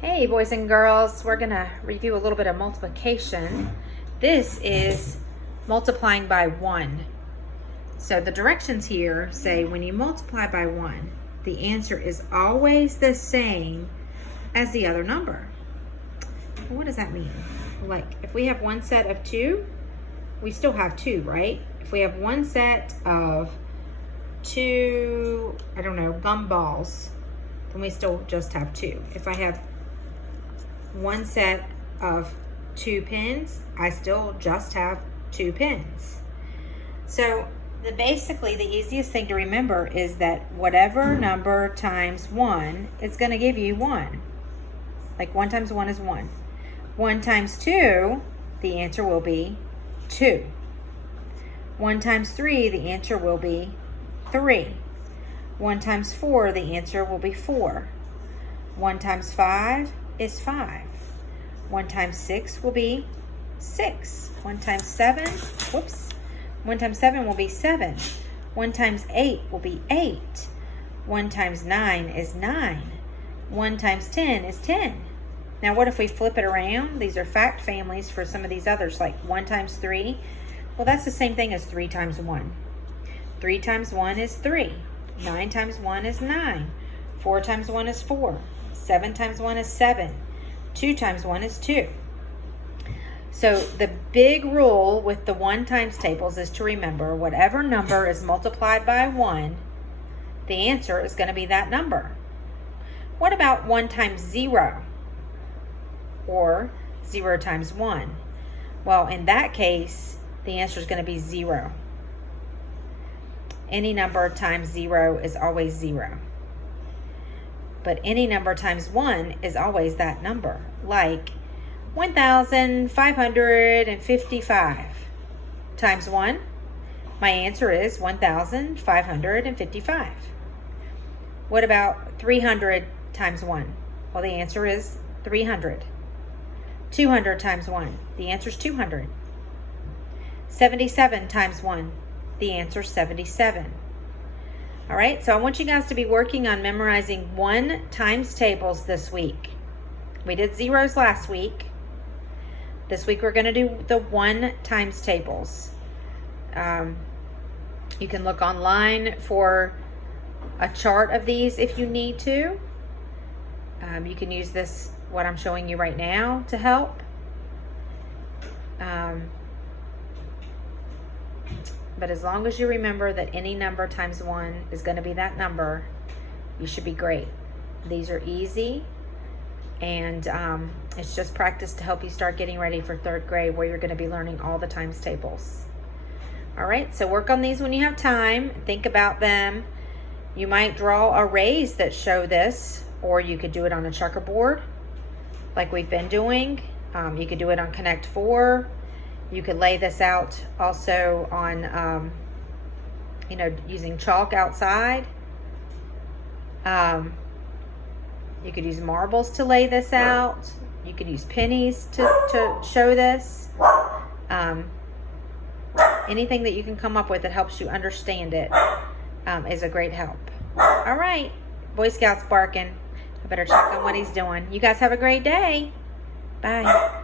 Hey boys and girls, we're going to review a little bit of multiplication. This is multiplying by 1. So the directions here say when you multiply by 1, the answer is always the same as the other number. What does that mean? Like if we have one set of 2, we still have 2, right? If we have one set of 2, I don't know, gumballs, then we still just have 2. If I have one set of 2 pins, I still just have 2 pins. So basically the easiest thing to remember is that whatever number times 1 is going to give you 1. Like 1 times 1 is 1. 1 times 2, the answer will be 2. 1 times 3, the answer will be 3. 1 times 4, the answer will be 4. 1 times 5 is 5. 1 times 6 will be 6. 1 times 7, 1 times 7 will be 7. 1 times 8 will be 8. 1 times 9 is 9. 1 times 10 is 10. Now what if we flip it around? These are fact families for some of these others, like 1 times 3. Well, that's the same thing as 3 times 1. 3 times 1 is 3. 9 times 1 is 9. 4 times 1 is 4. 7 times 1 is 7. 2 times 1 is 2. So the big rule with the 1 times tables is to remember whatever number is multiplied by 1, the answer is going to be that number. What about 1 times 0? Or 0 times 1? Well, in that case, the answer is going to be 0. Any number times 0 is always 0. But any number times 1 is always that number. Like 1,555 times 1. My answer is 1,555. What about 300 times 1? Well, the answer is 300. 200 times 1. The answer is 200. 77 times 1. The answer is 77. All right, so I want you guys to be working on memorizing 1 times tables this week. We did zeros last week. This week we're going to do the 1 times tables. You can look online for a chart of these if you need to. You can use this, what I'm showing you right now, to help. But as long as you remember that any number times 1 is going to be that number, you should be great. These are easy, and it's just practice to help you start getting ready for 3rd grade, where you're going to be learning all the times tables. All right, so work on these when you have time. Think about them. You might draw arrays that show this, or you could do it on a checkerboard like we've been doing. You could do it on Connect 4. You could lay this out also on, using chalk outside. You could use marbles to lay this out. You could use pennies to show this. Anything that you can come up with that helps you understand it is a great help. All right, Boy Scout's barking. I better check on what he's doing. You guys have a great day. Bye.